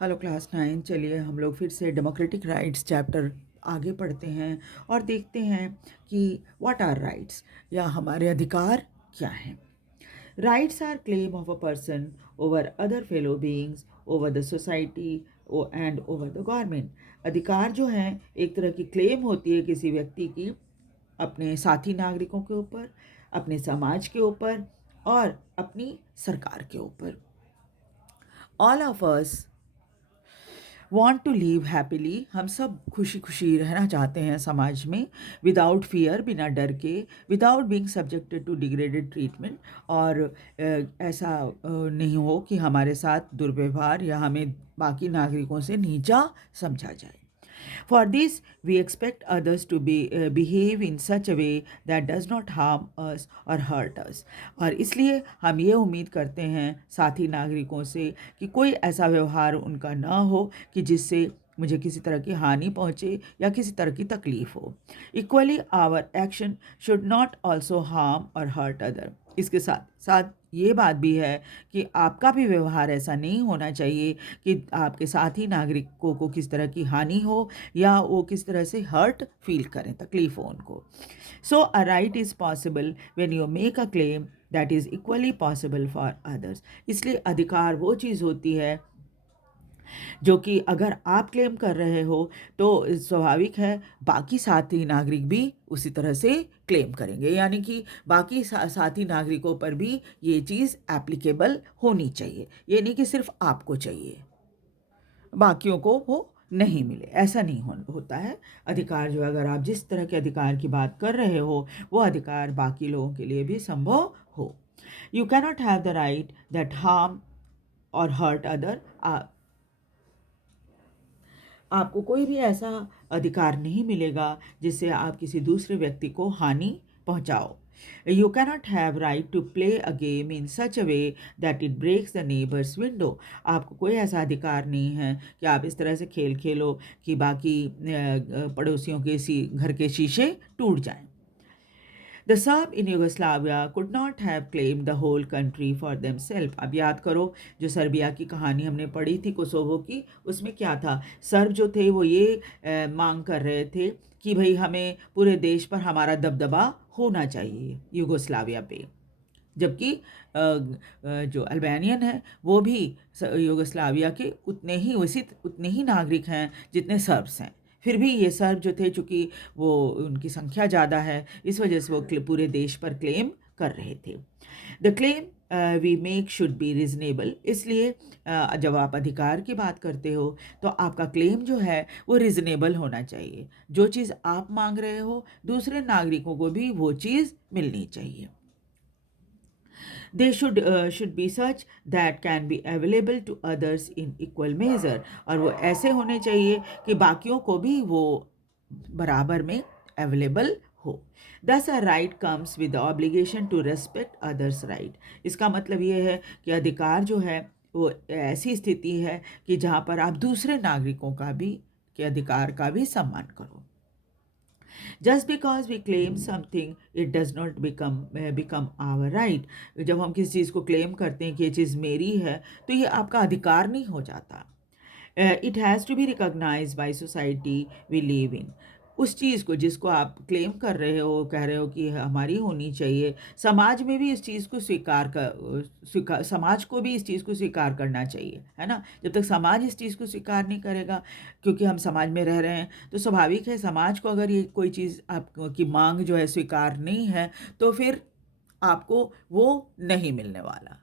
Hello class 9। चलिए हम लोग फिर से डेमोक्रेटिक राइट्स चैप्टर आगे पढ़ते हैं और देखते हैं कि व्हाट आर राइट्स या हमारे अधिकार क्या हैं। Rights are claim of a person over other fellow beings, over the society and over the government. अधिकार जो हैं एक तरह की क्लेम होती है किसी व्यक्ति की अपने साथी नागरिकों के ऊपर, अपने समाज के ऊपर और अपनी सरकार के ऊपर। All of us want to live happily, हम सब खुशी खुशी रहना चाहते हैं समाज में, विदाउट फियर, बिना डर के, without being subjected to degraded treatment, और ऐसा नहीं हो कि हमारे साथ दुर्व्यवहार या हमें बाकी नागरिकों से नीचा समझा जाए। For this, we expect others to behave in such a way that does not harm us or hurt us. और इसलिए हम ये उम्मीद करते हैं साथी नागरिकों से कि कोई ऐसा व्यवहार उनका ना हो कि जिससे मुझे किसी तरह की हानि पहुँचे या किसी तरह की तकलीफ हो। Equally, our action should not also harm or hurt other. इसके साथ साथ ये बात भी है कि आपका भी व्यवहार ऐसा नहीं होना चाहिए कि आपके साथी नागरिकों को किस तरह की हानि हो या वो किस तरह से हर्ट फील करें, तकलीफ हो उनको। So a right is possible when you make a claim that is equally possible for others. इसलिए अधिकार वो चीज़ होती है जो कि अगर आप क्लेम कर रहे हो तो स्वाभाविक है बाकी साथी नागरिक भी उसी तरह से क्लेम करेंगे, यानी कि बाकी साथी नागरिकों पर भी ये चीज़ एप्लीकेबल होनी चाहिए। ये नहीं कि सिर्फ आपको चाहिए, बाकियों को वो नहीं मिले, ऐसा नहीं होता है। अधिकार जो, अगर आप जिस तरह के अधिकार की बात कर रहे हो वो अधिकार बाकी लोगों के लिए भी संभव हो। You cannot have the right that harm और हर्ट अदर। आपको कोई भी ऐसा अधिकार नहीं मिलेगा जिससे आप किसी दूसरे व्यक्ति को हानि पहुंचाओ। You cannot have right to play a game in such a way that it breaks the neighbour's window. आपको कोई ऐसा अधिकार नहीं है कि आप इस तरह से खेल खेलो कि बाकी पड़ोसियों के घर के शीशे टूट जाएं। The Serb in Yugoslavia could not have claimed the whole country for themselves. अब याद करो जो सर्बिया की कहानी हमने पढ़ी थी कोसोवो की, उसमें क्या था, सर्ब जो थे वो ये मांग कर रहे थे कि भाई हमें पूरे देश पर हमारा दबदबा होना चाहिए यूगोस्लाविया पे, जबकि जो अल्बानियन है वो भी यूगोस्लाविया के उतने ही नागरिक हैं जितने सर्ब्स हैं। फिर भी ये सर्ब जो थे, चूँकि वो उनकी संख्या ज़्यादा है, इस वजह से वो पूरे देश पर क्लेम कर रहे थे। The claim we make should be reasonable. इसलिए जब आप अधिकार की बात करते हो तो आपका क्लेम जो है वो रिजनेबल होना चाहिए। जो चीज़ आप मांग रहे हो दूसरे नागरिकों को भी वो चीज़ मिलनी चाहिए। They should be such that can be available to others in equal measure। और वो ऐसे होने चाहिए कि बाकियों को भी वो बराबर में अवेलेबल हो। Thus a right comes with the obligation to respect others' right। इसका मतलब ये है कि अधिकार जो है वो ऐसी स्थिति है कि जहाँ पर आप दूसरे नागरिकों का भी के अधिकार का भी सम्मान करो। Just because we claim something it does not become our right. जब हम किसी चीज़ को क्लेम करते हैं कि ये चीज़ मेरी है तो ये आपका अधिकार नहीं हो जाता। It has to be recognise by society we live in. उस चीज़ को जिसको आप क्लेम कर रहे हो, कह रहे हो कि हमारी होनी चाहिए, समाज में भी इस चीज़ को समाज को भी इस चीज़ को स्वीकार करना चाहिए, है ना। जब तक समाज इस चीज़ को स्वीकार नहीं करेगा, क्योंकि हम समाज में रह रहे हैं, तो स्वाभाविक है समाज को अगर ये कोई चीज़ आपकी मांग जो है स्वीकार नहीं है तो फिर आपको वो नहीं मिलने वाला।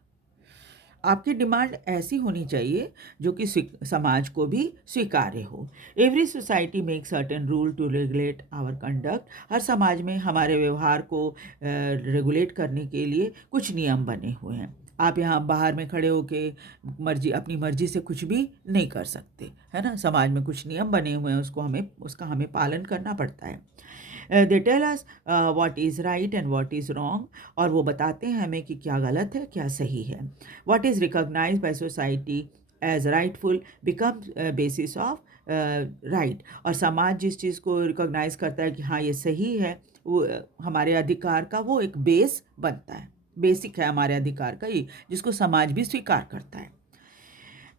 आपकी डिमांड ऐसी होनी चाहिए जो कि समाज को भी स्वीकार्य हो। Every society make certain rule to regulate our conduct. हर समाज में हमारे व्यवहार को रेगुलेट करने के लिए कुछ नियम बने हुए हैं। आप यहाँ बाहर में खड़े होके अपनी मर्जी से कुछ भी नहीं कर सकते, है ना। समाज में कुछ नियम बने हुए हैं, उसका हमें पालन करना पड़ता है। They tell us what is right and what is wrong. और वो बताते हैं हमें कि क्या गलत है क्या सही है। What is recognised by society as rightful becomes basis of right. और समाज जिस चीज़ को रिकॉग्नाइज करता है कि हाँ ये सही है, वो हमारे अधिकार का वो एक बेस बनता है, बेसिक है हमारे अधिकार का ये, जिसको समाज भी स्वीकार करता है।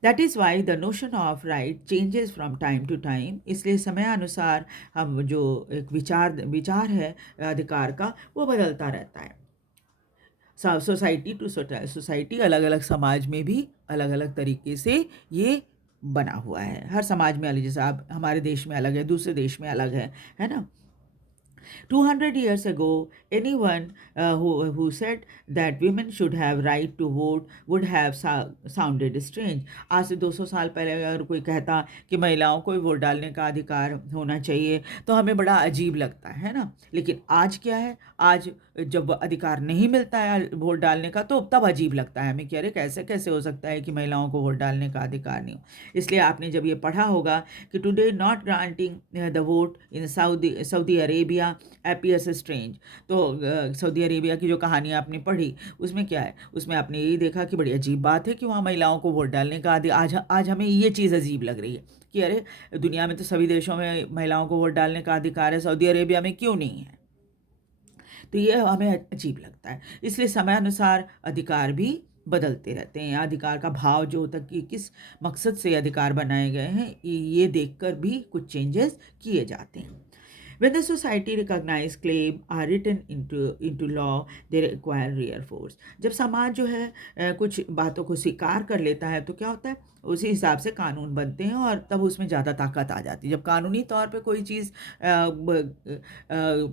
That is why the notion of right changes from time to time. इसलिए समयानुसार हम जो एक विचार है अधिकार का, वो बदलता रहता है। सोसाइटी टू सोसाइटी, अलग अलग समाज में भी अलग अलग तरीके से ये बना हुआ है। हर समाज में अलग, जैसे आप हमारे देश में अलग है, दूसरे देश में अलग है ना। 200 years ago, anyone who said that women should have right to vote would have sounded strange. आज से 200 साल पहले अगर कोई कहता कि महिलाओं को वोट डालने का अधिकार होना चाहिए तो हमें बड़ा अजीब लगता है ना। लेकिन आज क्या है, आज जब अधिकार नहीं मिलता है वोट डालने का तो तब अजीब लगता है हमें कि अरे कैसे कैसे हो सकता है कि महिलाओं को वोट डालने का अधिकार नहीं हो। इसलिए आपने जब ये पढ़ा होगा कि today not granting the vote in Saudi Arabia appears strange, तो सऊदी अरेबिया की जो कहानी आपने पढ़ी उसमें क्या है, उसमें आपने यही देखा कि बड़ी अजीब बात है कि वहाँ महिलाओं को वोट डालने का आज हमें ये चीज़ अजीब लग रही है कि अरे दुनिया में तो सभी देशों में महिलाओं को वोट डालने का अधिकार है, सऊदी अरेबिया में क्यों नहीं है। तो ये हमें अजीब लगता है। इसलिए समयानुसार अधिकार भी बदलते रहते हैं। अधिकार का भाव जो होता है कि किस मकसद से अधिकार बनाए गए हैं, ये देखकर भी कुछ चेंजेस किए जाते हैं। When the society recognize claim are written into law, they require real force. जब समाज जो है कुछ बातों को स्वीकार कर लेता है तो क्या होता है, उसी हिसाब से कानून बनते हैं और तब उसमें ज़्यादा ताकत आ जाती है। जब कानूनी तौर पे कोई चीज़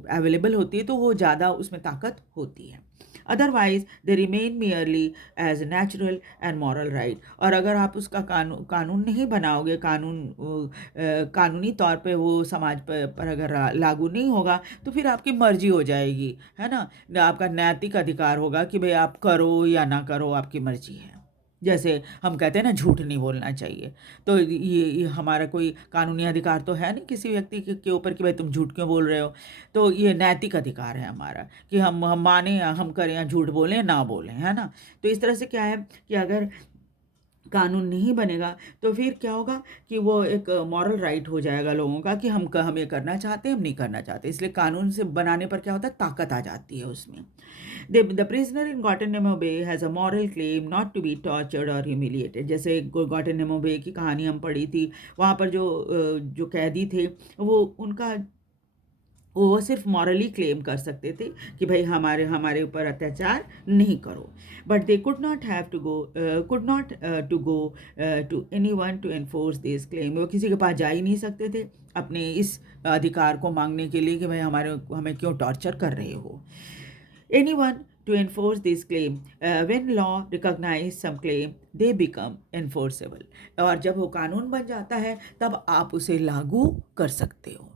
अवेलेबल होती है तो वो ज़्यादा उसमें ताकत होती है। Otherwise they remain merely as natural and moral right. और अगर आप उसका कानून नहीं बनाओगे, कानूनी तौर पे वो समाज पर अगर लागू नहीं होगा तो फिर आपकी मर्जी हो जाएगी, है ना। आपका नैतिक अधिकार होगा कि भाई आप करो या ना करो, आपकी मर्जी है। जैसे हम कहते हैं ना झूठ नहीं बोलना चाहिए, तो ये हमारा कोई कानूनी अधिकार तो है नहीं किसी व्यक्ति के ऊपर कि भाई तुम झूठ क्यों बोल रहे हो। तो ये नैतिक अधिकार है हमारा कि हम माने या हम करें या झूठ बोलें ना बोलें, है ना। तो इस तरह से क्या है कि अगर कानून नहीं बनेगा तो फिर क्या होगा कि वो एक मॉरल राइट हो जाएगा लोगों का कि हम ये करना चाहते हैं, हम नहीं करना चाहते। इसलिए कानून से बनाने पर क्या होता है, ताकत आ जाती है उसमें। The prisoner in Guantanamo Bay has a moral claim not to be tortured or humiliated. जैसे Guantanamo Bay की कहानी हम पढ़ी थी, वहाँ पर जो कैदी थे वो सिर्फ मॉरली क्लेम कर सकते थे कि भाई हमारे ऊपर अत्याचार नहीं करो। But they could not to go to anyone to enforce this claim. वो किसी के पास जा ही नहीं सकते थे अपने इस अधिकार को मांगने के लिए कि भाई हमें क्यों टॉर्चर कर रहे हो। Anyone to enforce this claim, when law recognize some claim, they become enforceable. और जब वो कानून बन जाता है तब आप उसे लागू कर सकते हो।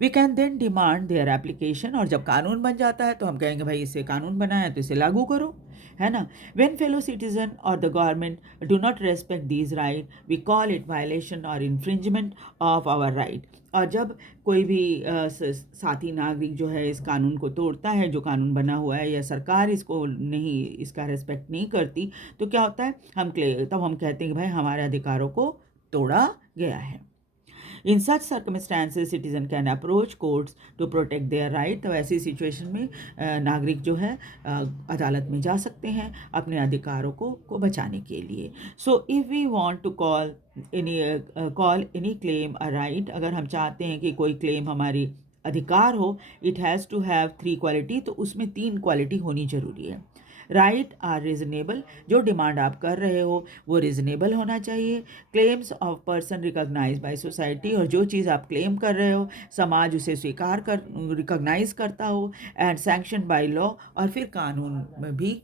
We can then demand their application. और जब कानून बन जाता है तो हम कहेंगे भाई इसे कानून बना है तो इसे लागू करो, है ना। वेन फेलो सिटीजन और the government do not respect these right, we call it violation और इन्फ्रिंजमेंट ऑफ आवर राइट। और जब कोई भी साथी नागरिक जो है इस कानून को तोड़ता है, जो कानून बना हुआ है, या सरकार इसका रेस्पेक्ट नहीं करती, तो क्या होता है, तब हम कहते हैं कि भाई हमारे अधिकारों को तोड़ा गया है। In such circumstances citizen can approach courts to protect their right. तो ऐसी सिचुएशन में नागरिक जो है अदालत में जा सकते हैं अपने अधिकारों को बचाने के लिए। So if we want to call any claim a right, अगर हम चाहते हैं कि कोई क्लेम हमारी अधिकार हो, it has to have 3 quality. तो उसमें 3 क्वालिटी होनी जरूरी है। राइट आर रिजनेबल, जो डिमांड आप कर रहे हो वो रिजनेबल होना चाहिए। Claims of person recognize by society, और जो चीज़ आप क्लेम कर रहे हो समाज उसे रिकॉग्नाइज करता हो। एंड सैंक्शन बाय लॉ, और फिर कानून में भी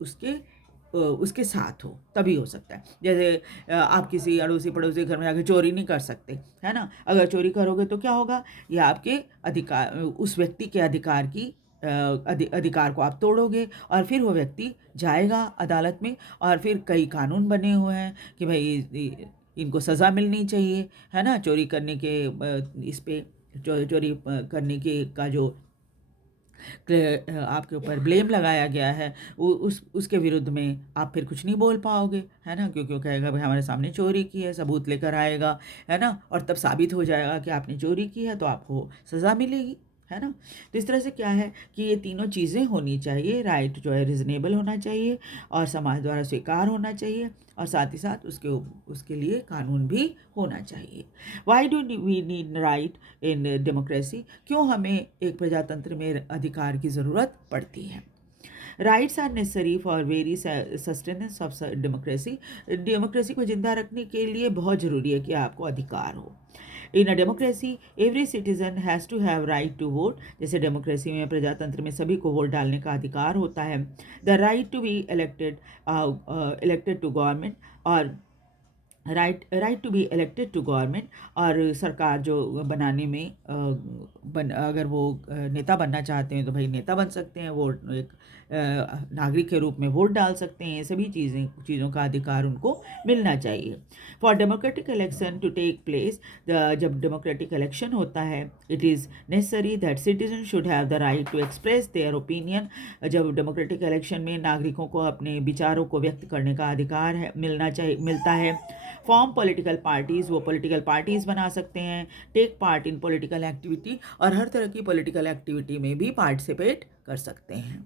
उसके साथ हो, तभी हो सकता है। जैसे आप किसी अड़ोसी पड़ोसी घर में जाकर चोरी नहीं कर सकते, है ना। अगर चोरी करोगे तो क्या होगा, ये आपके अधिकार, उस व्यक्ति के अधिकार को आप तोड़ोगे, और फिर वो व्यक्ति जाएगा अदालत में, और फिर कई कानून बने हुए हैं कि भाई इनको सज़ा मिलनी चाहिए, है ना। चोरी करने के इस पे चोरी करने के का जो आपके ऊपर ब्लेम लगाया गया है उसके विरुद्ध में आप फिर कुछ नहीं बोल पाओगे, है ना, क्योंकि वो कहेगा भाई हमारे सामने चोरी की है, सबूत लेकर आएगा, है ना, और तब साबित हो जाएगा कि आपने चोरी की है तो आपको सज़ा मिलेगी, है ना। तो इस तरह से क्या है कि ये तीनों चीज़ें होनी चाहिए। राइट जो है रिजनेबल होना चाहिए और समाज द्वारा स्वीकार होना चाहिए, और साथ ही साथ उसके लिए कानून भी होना चाहिए। Why do we need right in democracy? क्यों हमें एक प्रजातंत्र में अधिकार की ज़रूरत पड़ती है? Rights are necessary for very sustenance of democracy. Democracy को जिंदा रखने के लिए बहुत ज़रूरी है कि आपको अधिकार हो। In a democracy every citizen has to have right to vote. जैसे डेमोक्रेसी में, प्रजातंत्र में सभी को वोट डालने का अधिकार होता है। The right to be elected to government, और right to be elected to government, और सरकार जो बनाने में अगर वो नेता बनना चाहते हैं तो भाई नेता बन सकते हैं, वोट एक नागरिक के रूप में वोट डाल सकते हैं। सभी चीज़ों का अधिकार उनको मिलना चाहिए। For democratic election to take place, जब डेमोक्रेटिक इलेक्शन होता है, it is necessary that citizen should have the right to express their opinion. जब डेमोक्रेटिक इलेक्शन में नागरिकों को अपने विचारों को व्यक्त करने का अधिकार है, मिलता है। फॉर्म पॉलिटिकल पार्टीज़, वो पॉलिटिकल पार्टीज़ बना सकते हैं। Take part in political activity, और हर तरह की पॉलिटिकल एक्टिविटी में भी पार्टिसिपेट कर सकते हैं।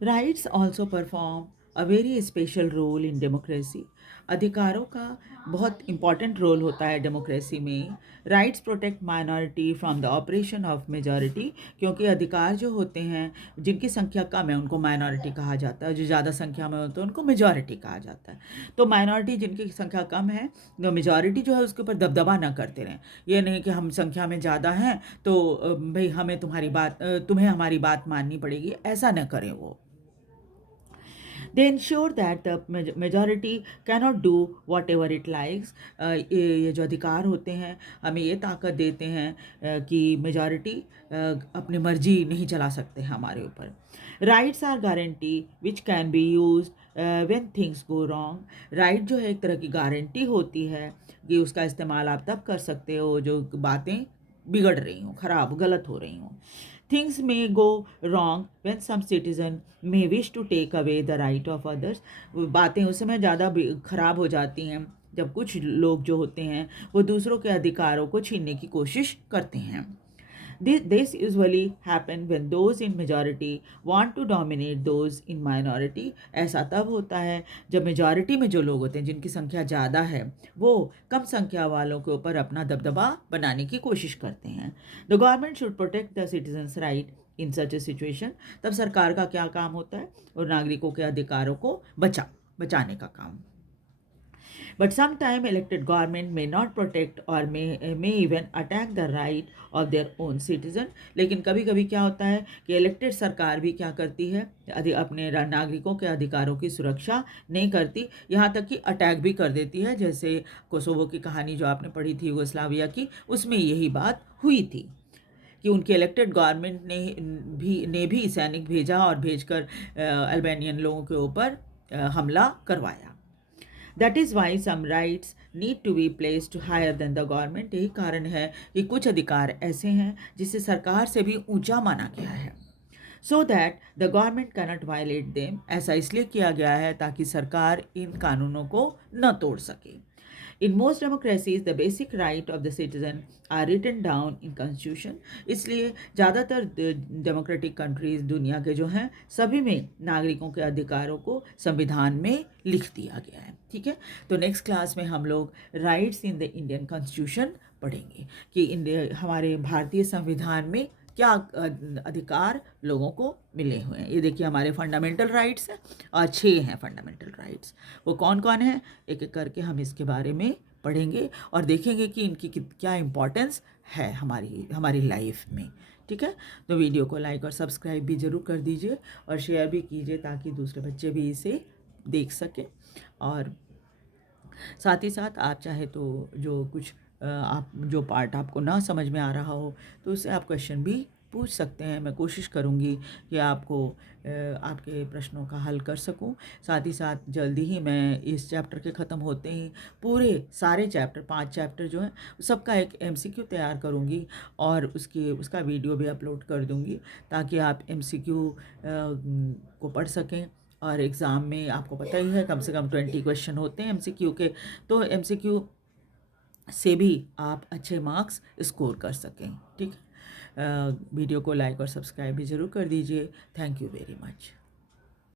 Rights also perform a very special role in democracy. अधिकारों का बहुत इंपॉर्टेंट रोल होता है डेमोक्रेसी में। Rights protect minority from the operation of majority, क्योंकि अधिकार जो होते हैं, जिनकी संख्या कम है उनको माइनॉरिटी कहा जाता है, जो ज़्यादा संख्या में होते हैं उनको मेजॉरिटी कहा जाता है। तो माइनॉरिटी जिनकी संख्या कम है, तो मेजॉरिटी जो है उसके ऊपर दबदबा ना करते रहें। ये नहीं कि हम संख्या में ज़्यादा हैं तो भाई हमें तुम्हें हमारी बात माननी पड़ेगी, ऐसा न करें वो। They ensure that the majority cannot do whatever it likes. ये जो अधिकार होते हैं हमें ये ताकत देते हैं कि मेजॉरिटी अपनी मर्जी नहीं चला सकते हैं हमारे ऊपर। Rights are guarantee which can be use when things go wrong. Right जो है एक तरह की गारंटी होती है कि उसका इस्तेमाल आप तब कर सकते हो जो बातें बिगड़ रही हों, खराब गलत हो रही हों। Things may go wrong when some citizen may wish to take away the right of others. बातें उस समय ज़्यादा खराब हो जाती हैं जब कुछ लोग जो होते हैं वो दूसरों के अधिकारों को छीनने की कोशिश करते हैं। This usually happen when those in majority want to dominate those in minority. ऐसा तब होता है जब मेजॉरिटी में जो लोग होते हैं, जिनकी संख्या ज़्यादा है, वो कम संख्या वालों के ऊपर अपना दबदबा बनाने की कोशिश करते हैं। The government should protect the citizens right in such A situation. तब सरकार का क्या काम होता है? और नागरिकों के अधिकारों को बचाने का काम। But sometime elected government may not protect or may even attack the right of their own citizen. लेकिन कभी कभी क्या होता है कि इलेक्टेड सरकार भी क्या करती है, अपने नागरिकों के अधिकारों की सुरक्षा नहीं करती, यहाँ तक कि अटैक भी कर देती है। जैसे कोसोवो की कहानी जो आपने पढ़ी थी यूगोस्लाविया की, उसमें यही बात हुई थी कि उनके इलेक्टेड गवर्नमेंट ने भी सैनिक भेजा और भेजकर अल्बानियन लोगों के ऊपर हमला करवाया। That is why some rights need to be placed higher than the government. यही कारण है कि कुछ अधिकार ऐसे हैं जिसे सरकार से भी ऊंचा माना गया है। So that the government cannot violate them. ऐसा इसलिए किया गया है ताकि सरकार इन कानूनों को न तोड़ सके। In most democracies, the basic right of the citizen are written down in constitution. इसलिए ज़्यादातर डेमोक्रेटिक कंट्रीज दुनिया के जो हैं सभी में नागरिकों के अधिकारों को संविधान में लिख दिया गया है। ठीक है, तो नेक्स्ट क्लास में हम लोग rights in the Indian constitution पढ़ेंगे कि हमारे भारतीय संविधान में क्या अधिकार लोगों को मिले हुए हैं। ये देखिए हमारे फंडामेंटल राइट्स हैं और 6 हैं फंडामेंटल राइट्स। वो कौन कौन है, एक एक करके हम इसके बारे में पढ़ेंगे और देखेंगे कि इनकी क्या इम्पोर्टेंस है हमारी लाइफ में। ठीक है, तो वीडियो को लाइक और सब्सक्राइब भी ज़रूर कर दीजिए और शेयर भी कीजिए ताकि दूसरे बच्चे भी इसे देख सकें। और साथ ही साथ आप चाहे तो आप जो पार्ट आपको ना समझ में आ रहा हो तो उससे आप क्वेश्चन भी पूछ सकते हैं। मैं कोशिश करूंगी कि आपको आपके प्रश्नों का हल कर सकूं। साथ ही साथ जल्दी ही मैं इस चैप्टर के ख़त्म होते ही पूरे सारे चैप्टर 5 चैप्टर जो हैं सबका एक MCQ तैयार करूंगी और उसका वीडियो भी अपलोड कर दूंगी ताकि आप MCQ को पढ़ सकें। और एग्ज़ाम में आपको पता ही है कम से कम 20 क्वेश्चन होते हैं MCQ के, तो MCQ से भी आप अच्छे मार्क्स स्कोर कर सकें। ठीक है, वीडियो को लाइक और सब्सक्राइब भी ज़रूर कर दीजिए। Thank you very much.